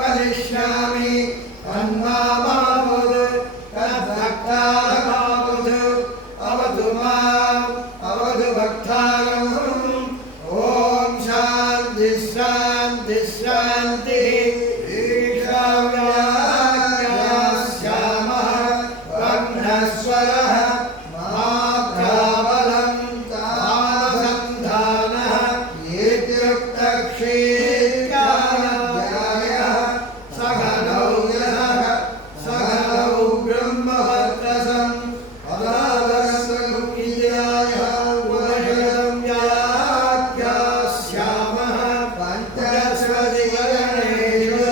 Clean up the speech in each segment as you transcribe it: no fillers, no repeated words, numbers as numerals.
वदिष्यामि तन्मामावद तद्भक्तारमावद अवतु माम् अवतु भक्तारम् ॐ शान्ति शान्ति शान्तिः ईशाव्याख्यास्यामः वर्णस्वरः मात्राबलं तामसन्धानः येत्युक्तक्षीराध्यायः सगनौ यः सगनौ ब्रह्मवर्चसं अदावरसंविद्याय उपनिषदं व्याख्यास्यामः पञ्चस्वदिगणेषु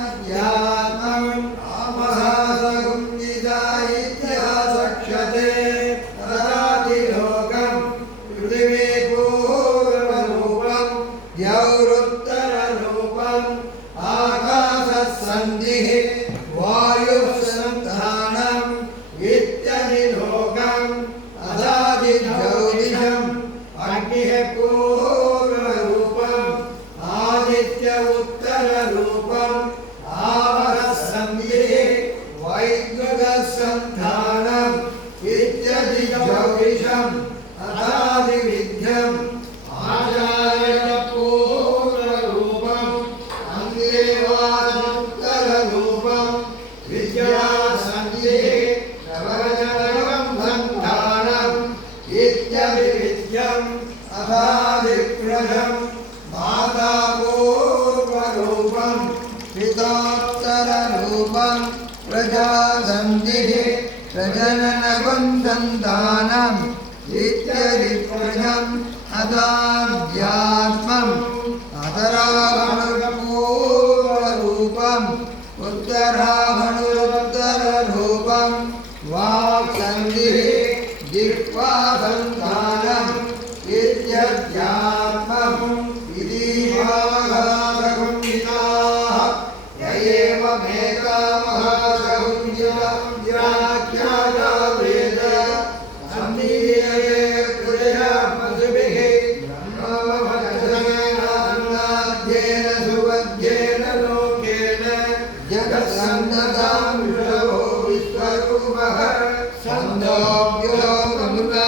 अधिलोकमयज्योतिषादिविद्यमध्यात्मं महासंविदायित्यसक्षते तदादिलोकं पृथिवीपूर्वरूपं द्यौरुत्तररूपम् आकाशसन्धिः वायुसन्धानम् इत्यदिलोकम् अदादिज्योतिषम् अग्निः पूर्वरूपम् आदित्य उत्तररूपम् आवरसन्धिः वैद्युतसन्धानम् इत्यदिज्योतिषम् अदादिविद्यम् आचार्यपूर्वरूपम् अन्येवादुत्तररूपम् विद्यासन्धिः नवजगम्बन्धानम् इत्यदिविद्यम् अदादिप्रजम् मातापूर्वरूपम् पितोत्तररूपम् प्रजासन्धिः प्रजननबन्धन्धानम् इत्यदिप्रजम् अदाध्यात्मम् अतरावणुपूर्वरूपम् उत्तरावणुरुत्तररूपम् वाक्सन्धिः जिह्वासन्धानम् इत्यध्यात्मम् इति महासंहिताः य एवमेकामहासंहितां व्याख्याता वेद सन्निधीयते प्रजयामसुभिः ब्रह्मवचनेनाध्येन सुबध्येन लोकेन जगत्सन्नतां विषवो विश्वरूपः छन्दोऽभ्योऽमृता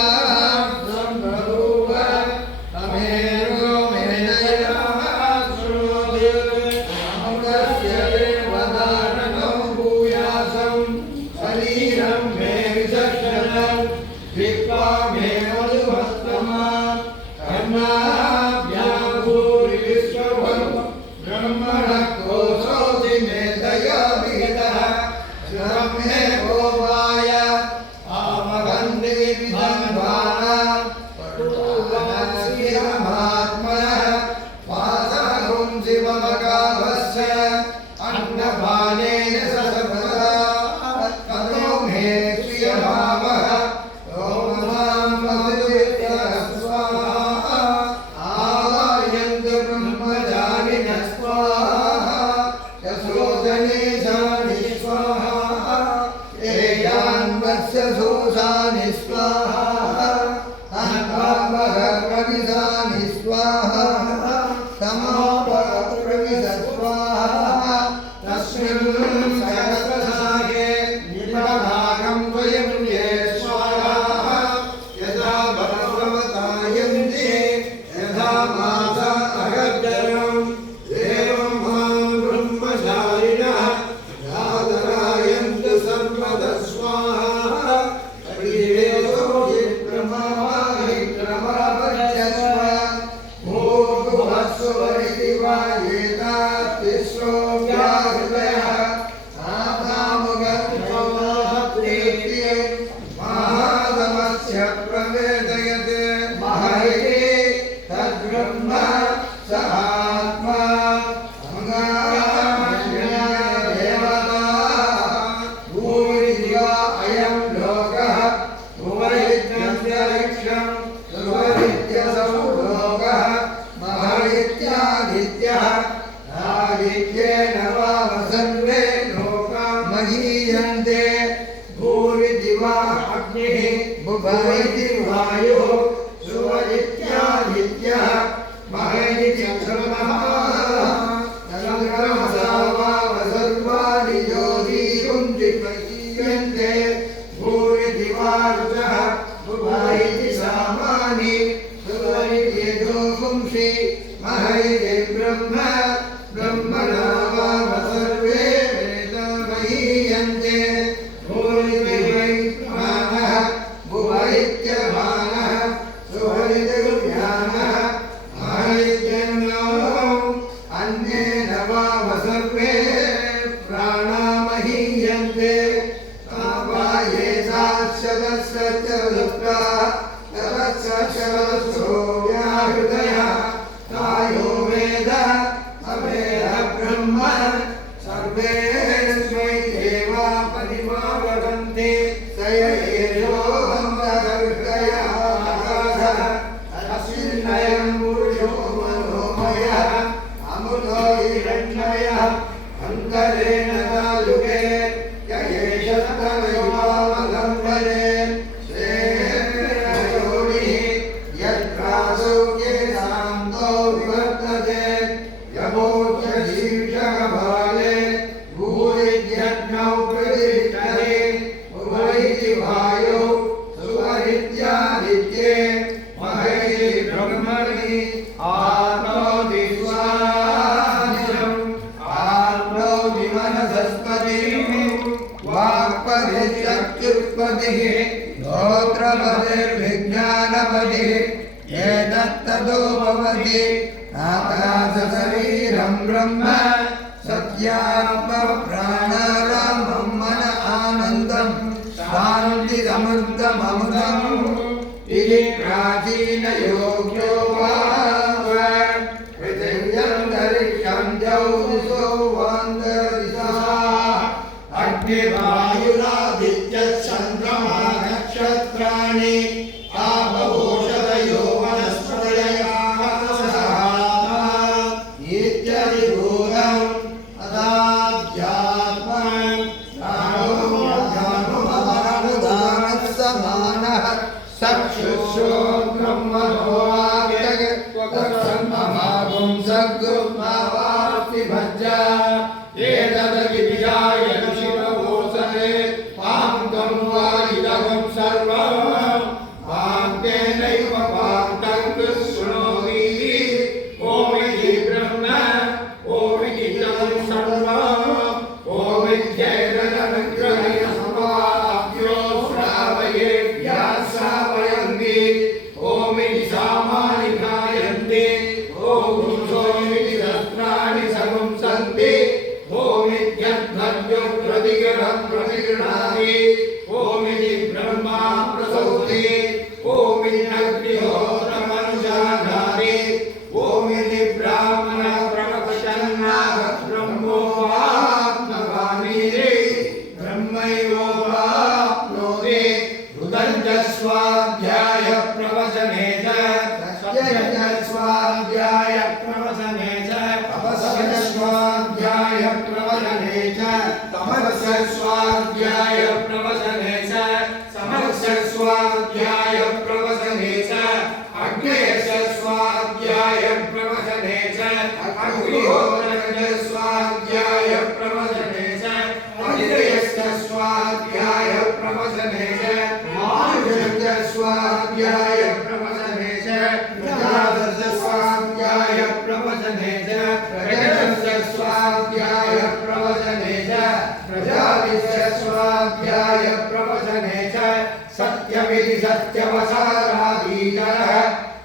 अन्नपानेन ससर्वदा कथो मे प्रियभावः ॐ स्वाहा आवायन्तु ब्रह्मचारिणः स्वाहा यशोधनेशानि स्वाहा एयान्वस्य सोषानि स्वाहा अन्वामहप्रविशानि स्वाहा समापप्रविश स्वाहा तस्मिन् सहस्रशाखे निपभागं त्वयमुल्ये स्वाहा यथा भगवतायन्ति यथा मासा अगर्जरम् एवं मां ब्रह्मचारिणः यादरायन्तु सर्वदा स्वाहा प्रियेषु विक्रमापत्यस्व भूभुवस्सुवरिति वा एतास्तिस्रो व्याहृतयः साधामुगत्वमाहत्तेत्ये महासमस्य प्रवेदयते महैः तद्ब्रह्म स आत्मा देवता भूमिरिव अयं लोकः भुवैत्यन्तरिक्षं ध्रुवमित्यसौ लोकः महैत्यादित्यः आदित्येन वा वसन्ते लोका महीयन्ते भूरिदिवा अग्निः भुवैति वायुः ध्रुव इत्यादित्यः पुंसि महैरे ब्रह्म ब्रह्मणा वाम सर्वे वेदमहीयन्ते भूरि वै प्राणः भुवैत्यमानः सुहरितज्ञानः महैत्यन्नो अन्येन वाम सर्वे प्राणामहीयन्ते तावाये साक्षरस्य च लुप्ता तवत्सक्षरसो व्याहृतयः तायो वेद अवेद ब्रह्म सर्वे स्मै देवा परिमावदन्ति स एषोऽन्तर्हृदयः आकाशः अस्मिन्नयं पुरुषो मनोमयः अमृतो हिरण्मयः अन्तरेण तालुके य एष तवयोमावलम्बने गोत्रपतिर्विज्ञानपतिः एतत्ततो भवति आकाशशरीरं ब्रह्म सत्यात्मप्राणारामं मन आनन्दं शान्तिसमृद्धममृतम् इति प्राचीनयोग्यो पृथिव्यन्तरिक्षं ज्योतिषो वान्तरिषाः अग्निवायुरादित्यश्चन्द्रमा नक्षत्राणि आपवोषधयो वनस्पतयः इत्यदिभूतम् अदाध्यात्मम् प्राणोदानः समानः चक्षुषो ब्रह्मणोऽव्यक्तममागुं सद्गुरुमावास्ति भज्जा एतदविद्याय शिवोसने पान्तं वा इदं सर्वं पान्तेनैव पान्तं शृणोमि ॐ इति ब्रह्म ॐ इति इदं सर्वं ॐ इत्येतदनुग्रहेण समाप्यो श्रावयेभ्यः श्रावयन्ति ॐ इति सामानि गायन्ति ॐ इति शस्त्राणि समुंसन्ति ओमित्यध्वर्यो प्रतिगृहं प्रतिगृह्णाति ओमिति ब्रह्मा प्रसौति ओमित्यग्निहोत्रमनुजानाति ओमिति ब्राह्मण प्रवचन्नाः ब्रह्मोऽवाप्नवामीति ब्रह्मैवोवाप्नोति रुदञ्जस्वाध्याय प्रवचने च सत्यज्ञस्वाध्याय प्रवचने च तपस्वाध्याय प्रवचने च तमस्वाध्याय प्रवचने च समस्वाध्याय प्रवचने च अग्नेयस्वाध्याय प्रवचने च अग्निहोत्रस्वाध्याय प्रवचने च अदित्यस्वाध्याय प्रवचने च मानुषस्वाध्याय प्रवचने च प्रजादशस्वाध्याय प्रवचने च प्रजनस्वाध्याय प्रवचने च प्रजादिस्वाध्याय प्रवचने च सत्यमिति सत्यवसारादीजनः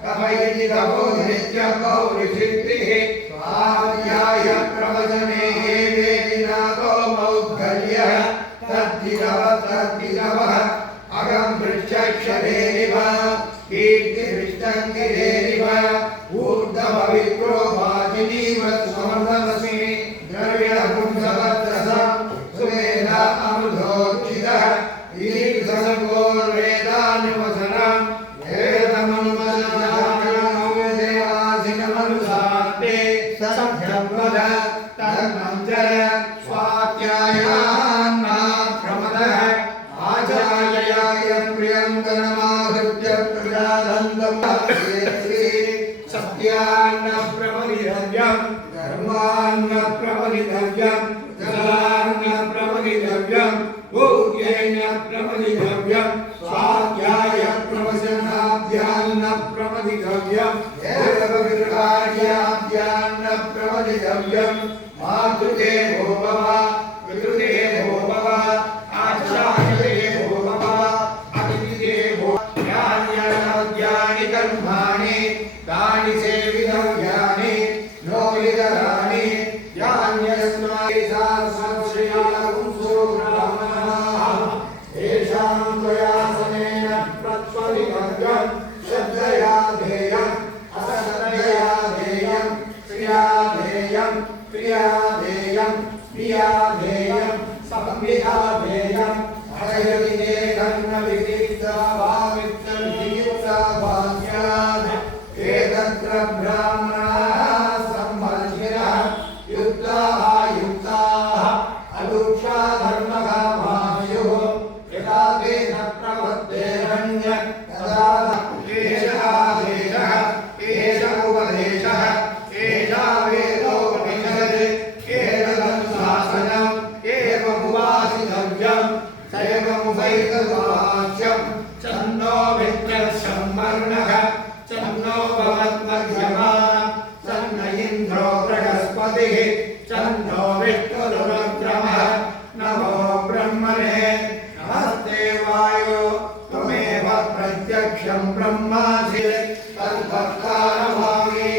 तपयति तपो नित्यपौरिसिद्धिः स्वाध्याय प्रवचने ये वेदिनाथो मौद्गल्यः तद्दिनवः अगं वृक्षक्षरेरिव कीर्तिरिष्टङ्गिरेरिव ऊर्ध्वपवित्रो वाजिनीवत् समर्थमसि द्रविणपुंसवत्रसं सुमेध अमृतोक्षितः ईर्षसर्गोर्वेदानुवसनं वेदमनुमदानमनुदेवासिनमनुसान्ते सभ्यवद तन्मञ्जर स्वाध्यायान्ना प्रमदः आचार्याय प्रियङ्करमाहृत्य प्रजानन्दं सत्यान्न प्रमदितव्यं धर्मान्न प्रमदितव्यं जलान्न प्रमदितव्यं भूत्यैन प्रमदितव्यं स्वाध्याय प्रवचनाभ्यान्न प्रमदितव्यं प्रमदितव्यं मातृदेवो भव पितृदेवो भव आचार्यदेवो भव अतिथिदेवो यान्यानि कर्माणि तानि सेवितव्यानि नो विदराणि यान्यस्माकं शास्त्रश्रेयागुं सुब्रह्मणः येषां त्वयासनेन प्रत्वलितव्यं श्रद्धया ध्येयम् असश्रद्धया ध्येयं क्रिया ध्येयं क्रिया ध्येयं क्रिया ध्येयं संविधा ध्येयं हरयति कर्ण विदिता भावित्तविदिता भाग्यात् एतत्र ब्राह्मणाः सम्मर्जिनः युक्ताः युक्ताः अलुक्षा धर्मकामायुः यदा ते न प्रवर्तेरण्य तदा एषः वेदः एष उपदेशः एषा वेदोपनिषद् एतदनुशासनम् एवमुपासितव्यम् एवमुपैतवाच्यम् चन्नो मित्रः सम्वर्णः चन्नो भवत्मध्यमा चन्न इन्द्रो बृहस्पतिः चन्नो विष्णुरुक्रमः नमो ब्रह्मणे नमस्ते वायो त्वमेव प्रत्यक्षं ब्रह्मासि तद्भक्तानभागे